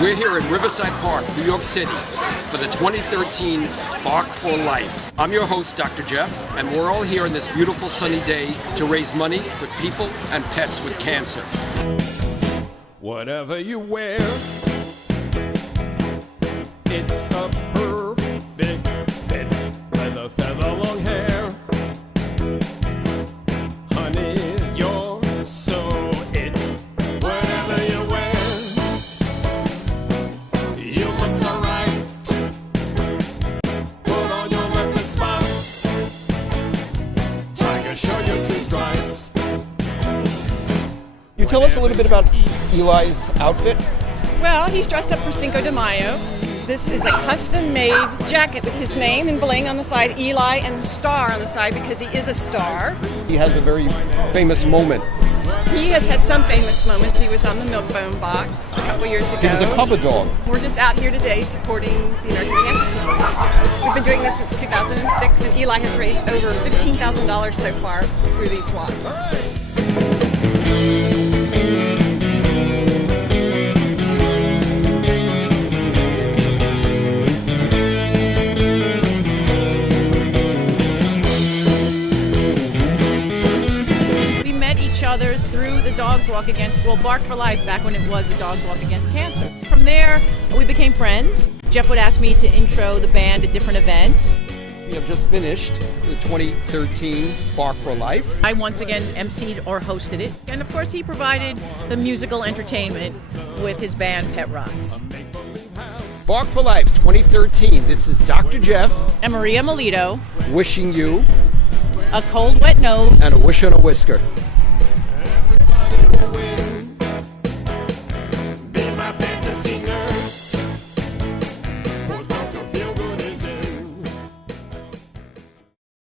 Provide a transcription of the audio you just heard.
We're here in Riverside Park, New York City, for the 2013 Bark for Life. I'm your host, Dr. Jeff, and we're all here on this beautiful sunny day to raise money for people and pets with cancer. Whatever you wear, it's a perfect fit. Leather, feather, long hair. Honey, you're so it. Whatever you wear, you look so right. Put on your leopard spots. Try to show your true stripes. You tell us a little bit about Eli's outfit. Well, he's dressed up for Cinco de Mayo. This is a custom-made jacket with his name and bling on the side, Eli, and star on the side because he is a star. He has a very famous moment. He has had some famous moments. He was on the Milk-Bone box a couple years ago. He was a cover dog. We're just out here today supporting the American Cancer Society. We've been doing this since 2006, and Eli has raised over $15,000 so far through these walks. Other through the Dogs Walk Against, Bark for Life, back when it was the Dogs Walk Against Cancer. From there, we became friends. Jeff would ask me to intro the band at different events. We have just finished the 2013 Bark for Life. I once again emceed or hosted it. And of course, he provided the musical entertainment with his band, Pet Rocks. Bark for Life 2013. This is Dr. Jeff And Maria Melito, wishing you a cold, wet nose, and a wish on a whisker. Everybody will win.